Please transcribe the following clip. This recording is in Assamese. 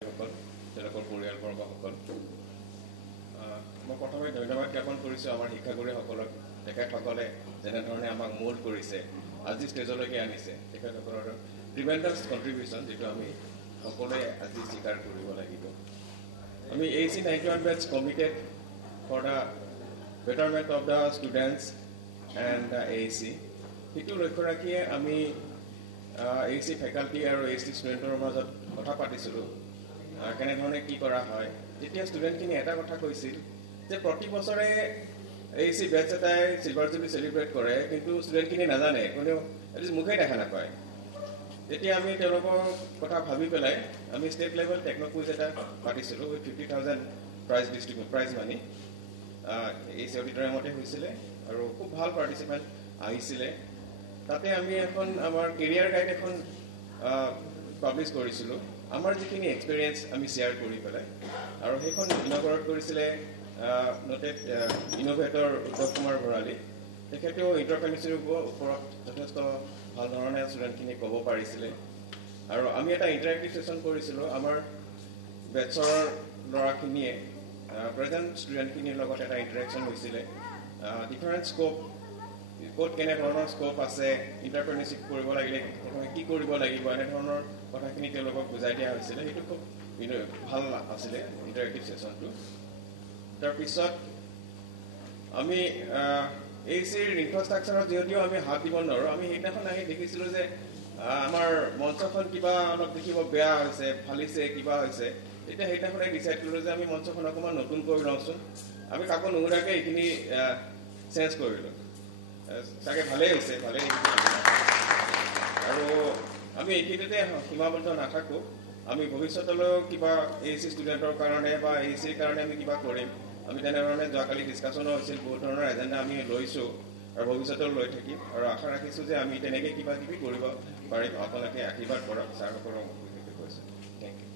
তেওঁলোকৰ পৰিয়ালবৰ্গসকল মই প্ৰথমে ধন্যবাদ জ্ঞাপন কৰিছোঁ আমাৰ শিক্ষাগুৰুসকলক তেখেতসকলে যেনেধৰণে আমাক মোল্ড কৰিছে আজি ষ্টেজলৈকে আনিছে তেখেতসকলৰ ট্ৰিমেণ্ডাছ কণ্ট্ৰিবিউশ্যন যিটো আমি সকলোৱে আজি স্বীকাৰ কৰিব লাগিব আমি AC 91 batch committed for the betterment of the students and AEC সেইটো লক্ষ্য ৰাখিয়ে আমি AEC ফেকাল্টি আৰু AEC ষ্টুডেণ্টৰ মাজত কথা পাতিছিলোঁ কেনেধৰণে কি কৰা হয় যেতিয়া ষ্টুডেণ্টখিনি এটা কথা কৈছিল যে প্ৰতি বছৰে AEC বেটছ এটাই চিলভাৰ জুবলি চেলিব্ৰেট কৰে কিন্তু ষ্টুডেণ্টখিনি নাজানে কোনেও এটলিষ্ট মুখেই দেখা নাপায় তেতিয়া আমি তেওঁলোকৰ কথা ভাবি পেলাই আমি ষ্টেট লেভেল টেকনো কুইজ এটা পাতিছিলোঁ উইথ 50,000 প্ৰাইজ মানি AEC অডিটৰিয়ামতে হৈছিলে আৰু খুব ভাল পাৰ্টিচিপেণ্ট আহিছিলে তাতে আমি এখন আমাৰ কেৰিয়াৰ গাইড এখন পাব্লিছ কৰিছিলোঁ আমাৰ যিখিনি এক্সপিৰিয়েঞ্চ আমি শ্বেয়াৰ কৰি পেলাই আৰু সেইখন ইনগৰেট কৰিছিলে নটেড ইনোভেটৰ উত্তম কুমাৰ ভৰালী তেখেতেও এণ্টাৰপ্ৰেনিউৰশ্বিপৰ ওপৰত যথেষ্ট ভাল ধৰণে ষ্টুডেণ্টখিনি ক'ব পাৰিছিলে আৰু আমি এটা ইণ্টাৰেক্টিভ ছেশ্যন কৰিছিলোঁ আমাৰ বেটছৰ ল'ৰাখিনিয়ে প্ৰেজেণ্ট ষ্টুডেণ্টখিনিৰ লগত এটা ইণ্টাৰেকশ্যন হৈছিলে ডিফাৰেণ্ট স্ক'প ক'ত কেনেধৰণৰ স্ক'প আছে ইণ্টাৰপ্ৰেনিউৰশ্বিপ কৰিব লাগিলে প্ৰথমে কি কৰিব লাগিব এনেধৰণৰ কথাখিনি তেওঁলোকক বুজাই দিয়া হৈছিলে সেইটো খুব ভাল আছিলে ইণ্টাৰেক্টিভ ছেশ্যনটো তাৰপিছত আমি AECৰ ইনফ্ৰাষ্ট্ৰাকচাৰত যদিও আমি হাত দিব নোৱাৰোঁ আমি সেইদিনাখন আহি দেখিছিলোঁ যে আমাৰ মঞ্চখন কিবা অলপ দেখিব বেয়া হৈছে ফালিছে কিবা হৈছে তেতিয়া সেইদিনাখনে ডিচাইড কৰিলোঁ যে আমি মঞ্চখন অকণমান নতুন কৰি লওঁচোন আমি কাকো নুসুধাকৈ এইখিনি চেঞ্জ কৰিলোঁ চাগে ভালেই হৈছে ভালেই আৰু আমি এইখিনিতে সীমাবদ্ধ নাথাকোঁ আমি ভৱিষ্যতলৈও কিবা AEC ষ্টুডেণ্টৰ কাৰণে বা AECৰ কাৰণে আমি কিবা কৰিম আমি তেনেধৰণে যোৱাকালি ডিছকাশ্যনো হৈছিল বহুত ধৰণৰ এজেণ্ডা আমি লৈছোঁ আৰু ভৱিষ্যতেও লৈ থাকিম আৰু আশা ৰাখিছোঁ যে আমি তেনেকৈ কিবা কিবি কৰিব পাৰিম আপোনালোকে আশীৰ্বাদ কৰক ছাৰসকলক কৈছোঁ থেংক ইউ